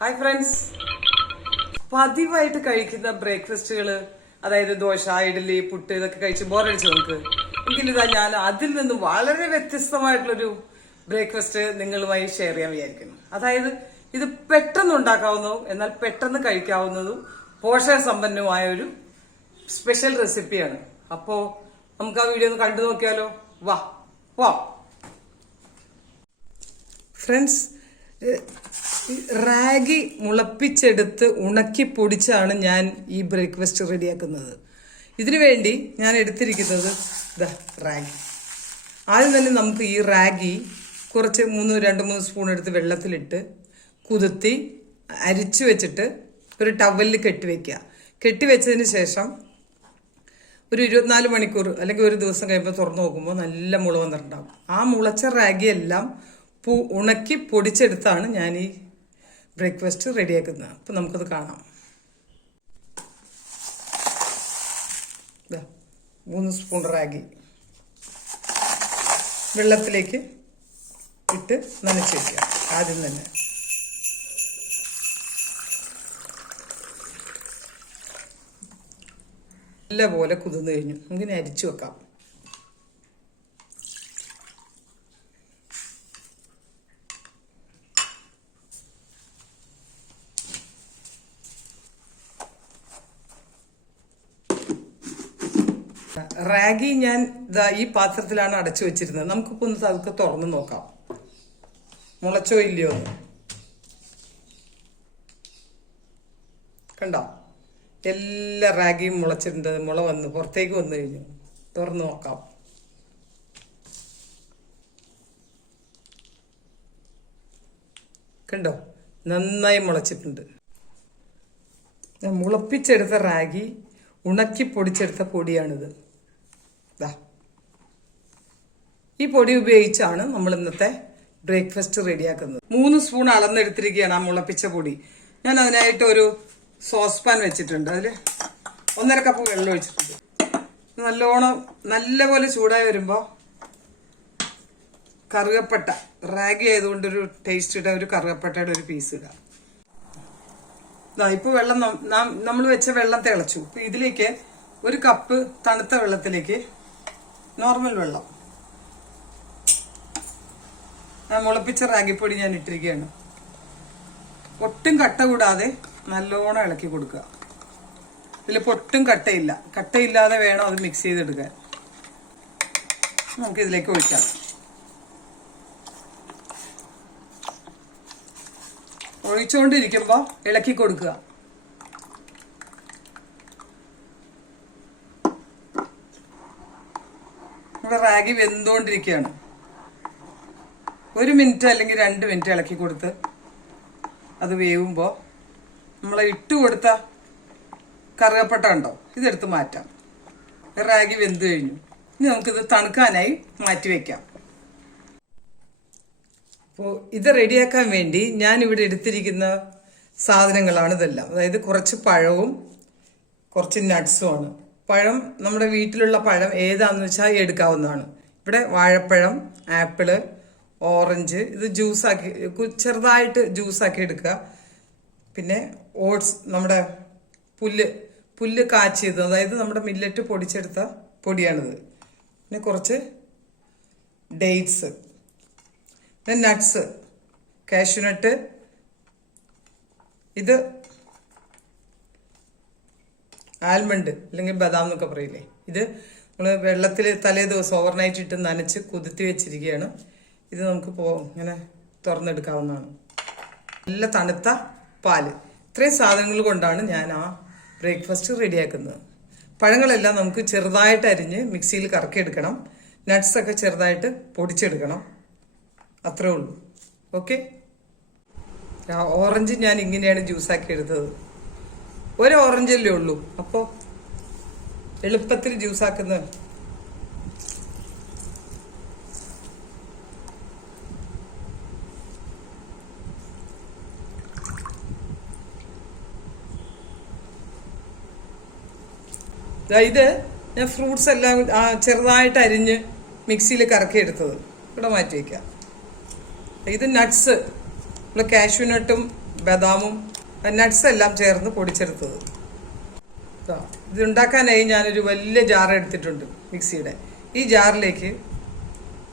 Hi friends, പതിവായിട്ട് കഴിക്കുന്ന ബ്രേക്ക്ഫാസ്റ്റുകൾ, അതായത് ദോശ, ഇഡ്ഡലി, പുട്ട് ഇതൊക്കെ കഴിച്ച് ബോറടിച്ച് നമുക്ക്. എങ്കിലിതാ ഞാൻ അതിൽ നിന്ന് വളരെ വ്യത്യസ്തമായിട്ടുള്ളൊരു ബ്രേക്ക്ഫാസ്റ്റ് നിങ്ങളുമായി ഷെയർ ചെയ്യാൻ വിചാരിക്കുന്നു. അതായത് ഇത് പെട്ടെന്ന് ഉണ്ടാക്കാവുന്നതും എന്നാൽ പെട്ടെന്ന് കഴിക്കാവുന്നതും പോഷകസമ്പന്നമായ ഒരു സ്പെഷ്യൽ റെസിപ്പിയാണ്. അപ്പോ നമുക്ക് ആ വീഡിയോ ഒന്ന് കണ്ടു നോക്കിയാലോ? വാ വാ ഫ്രണ്ട്സ്, റാഗി മുളപ്പിച്ചെടുത്ത് ഉണക്കി പൊടിച്ചാണ് ഞാൻ ഈ ബ്രേക്ക്ഫാസ്റ്റ് റെഡിയാക്കുന്നത്. ഇതിനു വേണ്ടി ഞാൻ എടുത്തിരിക്കുന്നത് റാഗി. ആദ്യം തന്നെ നമുക്ക് ഈ റാഗി കുറച്ച് 2-3 സ്പൂൺ എടുത്ത് വെള്ളത്തിലിട്ട് കുതിർത്തി അരിച്ചു വെച്ചിട്ട് ഒരു ടവലിൽ കെട്ടിവെക്കുക. കെട്ടിവെച്ചതിന് ശേഷം ഒരു 24 മണിക്കൂർ അല്ലെങ്കിൽ ഒരു ദിവസം കഴിയുമ്പോൾ തുറന്നു നോക്കുമ്പോൾ നല്ല മുള വന്നിട്ടുണ്ടാകും. ആ മുളച്ച റാഗിയെല്ലാം ഉണക്കി പൊടിച്ചെടുത്താണ് ഞാൻ ഈ ബ്രേക്ക്ഫാസ്റ്റ് റെഡിയാക്കുന്നത്. അപ്പം നമുക്കത് കാണാം. 3 സ്പൂൺ റാഗി വെള്ളത്തിലേക്ക് ഇട്ട് നനച്ച് വയ്ക്കുക. ആദ്യം തന്നെ നല്ലപോലെ കുതിർന്നു കഴിഞ്ഞു. നമുക്കിനി അരിച്ചു വെക്കാം. റാഗി ഞാൻ ഈ പാത്രത്തിലാണ് അടച്ചു വെച്ചിരുന്നത്. നമുക്കിപ്പോൾ ഒന്ന് അതൊക്കെ തുറന്ന് നോക്കാം, മുളച്ചോ ഇല്ലയോ എന്ന്. കണ്ടോ, എല്ലാ റാഗിയും മുളച്ചിട്ടുണ്ട്. മുള വന്ന് പുറത്തേക്ക് വന്നു കഴിഞ്ഞു. തുറന്ന് നോക്കാം. കണ്ടോ, നന്നായി മുളച്ചിട്ടുണ്ട്. മുളപ്പിച്ചെടുത്ത റാഗി ഉണക്കി പൊടിച്ചെടുത്ത പൊടിയാണിത്. ഈ പൊടി ഉപയോഗിച്ചാണ് നമ്മൾ ഇന്നത്തെ ബ്രേക്ക്ഫാസ്റ്റ് റെഡിയാക്കുന്നത്. 3 സ്പൂൺ അളന്നെടുത്തിരിക്കുകയാണ് ആ മുളപ്പിച്ച പൊടി. ഞാൻ അതിനായിട്ട് ഒരു സോസ് പാൻ വെച്ചിട്ടുണ്ട്. അതിൽ 1.5 കപ്പ് വെള്ളം ഒഴിച്ചിട്ടുണ്ട്. നല്ലോണം നല്ലപോലെ ചൂടായി വരുമ്പോൾ കറുകപ്പട്ട, റാഗി ആയതുകൊണ്ടൊരു ടേസ്റ്റ് ഇടാൻ ഒരു കറുകപ്പട്ടയുടെ ഒരു പീസ് ഇടാം. ഇപ്പൊ വെള്ളം നമ്മൾ വെച്ച വെള്ളം തിളച്ചു. ഇപ്പൊ ഇതിലേക്ക് 1 കപ്പ് തണുത്ത വെള്ളത്തിലേക്ക് നോർമൽ വെള്ളം, മുളപ്പിച്ച റാഗിപ്പൊടി ഞാൻ ഇട്ടിരിക്കുകയാണ്. ഒട്ടും കട്ട കൂടാതെ നല്ലോണം ഇളക്കി കൊടുക്കുക. ഇതിലിപ്പോൾ ഒട്ടും കട്ടയില്ല. കട്ടയില്ലാതെ വേണം അത് മിക്സ് ചെയ്തെടുക്കാൻ. നമുക്ക് ഇതിലേക്ക് ഒഴിക്കാം. ഒഴിച്ചുകൊണ്ടിരിക്കുമ്പോൾ ഇളക്കി കൊടുക്കുക. നമ്മുടെ റാഗി വെന്തുകൊണ്ടിരിക്കുകയാണ്. 1 മിനിറ്റ് അല്ലെങ്കിൽ 2 മിനിറ്റ് ഇളക്കി കൊടുത്ത് അത് വേവുമ്പോൾ നമ്മൾ ഇട്ട് കൊടുത്ത കറുകപ്പട്ട ഉണ്ടോ, ഇതെടുത്ത് മാറ്റാം. റാഗി വെന്ത് കഴിഞ്ഞു. ഇനി നമുക്കിത് തണുക്കാനായി മാറ്റി വെക്കാം. അപ്പോൾ ഇത് റെഡിയാക്കാൻ വേണ്ടി ഞാൻ ഇവിടെ എടുത്തിരിക്കുന്ന സാധനങ്ങളാണ് ഇതെല്ലാം. അതായത് കുറച്ച് പഴവും കുറച്ച് നട്ട്സുമാണ്. പഴം നമ്മുടെ വീട്ടിലുള്ള പഴം ഏതാണെന്ന് വെച്ചാൽ എടുക്കാവുന്നതാണ്. ഇവിടെ വാഴപ്പഴം, ആപ്പിള്, ഓറഞ്ച്, ഇത് ജ്യൂസാക്കി ചെറുതായിട്ട് ജ്യൂസാക്കി എടുക്കുക. പിന്നെ ഓട്സ്, നമ്മുടെ പുല്ല് കാച്ചിയത്, അതായത് നമ്മുടെ മില്ലറ്റ് പൊടിച്ചെടുത്ത പൊടിയാണിത്. പിന്നെ കുറച്ച് ഡേറ്റ്സ്, പിന്നെ നട്ട്സ്, കാഷ്യൂനട്ട്, ഇത് ആൽമണ്ട് അല്ലെങ്കിൽ ബദാം എന്നൊക്കെ പറയില്ലേ. ഇത് നമ്മൾ വെള്ളത്തിൽ തലേ ദിവസം ഓവർനൈറ്റ് ഇട്ട് നനച്ച് കുതിർത്തി വെച്ചിരിക്കുകയാണ്. ഇത് നമുക്ക് ഇങ്ങനെ തുറന്നെടുക്കാവുന്നതാണ്. നല്ല തണുത്ത പാല്, ഇത്രയും സാധനങ്ങൾ കൊണ്ടാണ് ഞാൻ ആ ബ്രേക്ക്ഫാസ്റ്റ് റെഡിയാക്കുന്നത്. പഴങ്ങളെല്ലാം നമുക്ക് ചെറുതായിട്ട് അരിഞ്ഞ് മിക്സിയിൽ കറക്കിയെടുക്കണം. നട്ട്സൊക്കെ ചെറുതായിട്ട് പൊടിച്ചെടുക്കണം. അത്രേ ഉള്ളൂ. ഓക്കെ. ഓറഞ്ച് ഞാൻ ഇങ്ങനെയാണ് ജ്യൂസാക്കി എടുത്തത്. 1 ഓറഞ്ചല്ലേ ഉള്ളൂ, അപ്പോൾ എളുപ്പത്തിൽ ജ്യൂസാക്കുന്നത്. ഇത് ഞാൻ ഫ്രൂട്ട്സ് എല്ലാം ചെറുതായിട്ട് അരിഞ്ഞ് മിക്സിയിൽ കറക്കിയെടുത്തത് ഇവിടെ മാറ്റി വയ്ക്കാം. ഇത് നട്ട്സ്, കാഷ്യൂനട്ടും ബദാമും നട്ട്സ് എല്ലാം ചേർന്ന് പൊടിച്ചെടുത്തത്. ഇത് ഉണ്ടാക്കാനായി ഞാനൊരു വലിയ ജാർ എടുത്തിട്ടുണ്ട് മിക്സിയുടെ. ഈ ജാറിലേക്ക്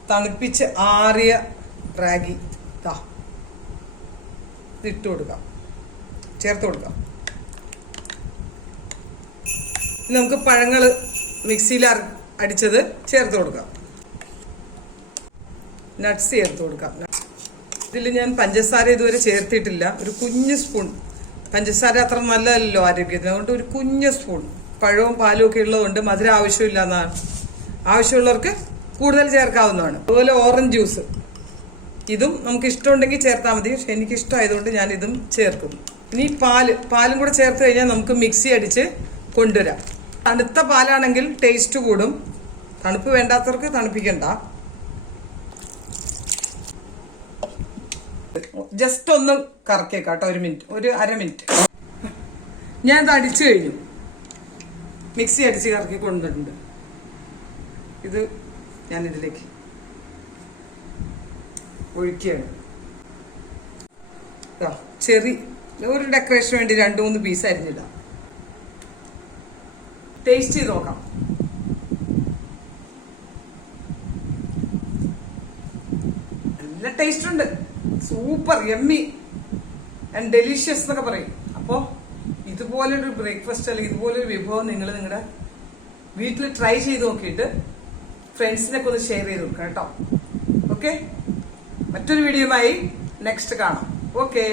തണുപ്പിച്ച് ആറിയ റാഗി ഇട്ട് കൊടുക്കാം, ചേർത്ത് കൊടുക്കാം. നമുക്ക് പഴങ്ങൾ മിക്സിയിൽ അടിച്ചത് ചേർത്ത് കൊടുക്കാം. നട്ട്സ് ചേർത്ത് കൊടുക്കാം. ഇതിൽ ഞാൻ പഞ്ചസാര ഇതുവരെ ചേർത്തിട്ടില്ല. ഒരു കുഞ്ഞ് സ്പൂൺ, പഞ്ചസാര അത്ര നല്ലതല്ലോ ആരോഗ്യത്തിന്, അതുകൊണ്ട് ഒരു കുഞ്ഞ് സ്പൂൺ. പഴവും പാലും ഒക്കെ ഉള്ളതുകൊണ്ട് മധുരം ആവശ്യമില്ല എന്നാണ്. ആവശ്യമുള്ളവർക്ക് കൂടുതൽ ചേർക്കാവുന്നതാണ്. അതുപോലെ ഓറഞ്ച് ജ്യൂസ്, ഇതും നമുക്ക് ഇഷ്ടമുണ്ടെങ്കിൽ ചേർത്താൽ മതി. പക്ഷെ എനിക്ക് ഇഷ്ടമായതുകൊണ്ട് ഞാൻ ഇതും ചേർക്കുന്നു. ഇനി പാലും കൂടെ ചേർത്ത് കഴിഞ്ഞാൽ നമുക്ക് മിക്സി അടിച്ച് കൊണ്ടുവരാം. തണുത്ത പാലാണെങ്കിൽ ടേസ്റ്റ് കൂടും. തണുപ്പ് വേണ്ടാത്തവർക്ക് തണുപ്പിക്കണ്ട. ജസ്റ്റ് ഒന്ന് കറക്കേക്കാട്ടോ, ഒരു അര മിനിറ്റ്. ഞാൻ ഇത് അടിച്ചു കഴിഞ്ഞു, മിക്സി അടിച്ച് കറക്കി കൊണ്ടിട്ടുണ്ട്. ഇത് ഞാൻ ഇതിലേക്ക് ഒഴിക്കുകയാണ്. ചെറി ഒരു ഡെക്കറേഷന് വേണ്ടി 2-3 പീസ് അരിഞ്ഞിടാം. ടേസ്റ്റ് ചെയ്ത് നോക്കാം. നല്ല ടേസ്റ്റ് ഉണ്ട്. സൂപ്പർ യമ്മി ആൻഡ് ഡെലിഷ്യസ് എന്നൊക്കെ പറയും. അപ്പോൾ ഇതുപോലൊരു ബ്രേക്ക്ഫാസ്റ്റ് അല്ലെങ്കിൽ ഇതുപോലൊരു വിഭവം നിങ്ങൾ നിങ്ങളുടെ വീട്ടിൽ ട്രൈ ചെയ്ത് നോക്കിയിട്ട് ഫ്രണ്ട്സിനൊക്കെ ഒന്ന് ഷെയർ ചെയ്ത് കൊടുക്കാം കേട്ടോ. ഓക്കെ, മറ്റൊരു വീഡിയോയുമായി നെക്സ്റ്റ് കാണാം. ഓക്കെ.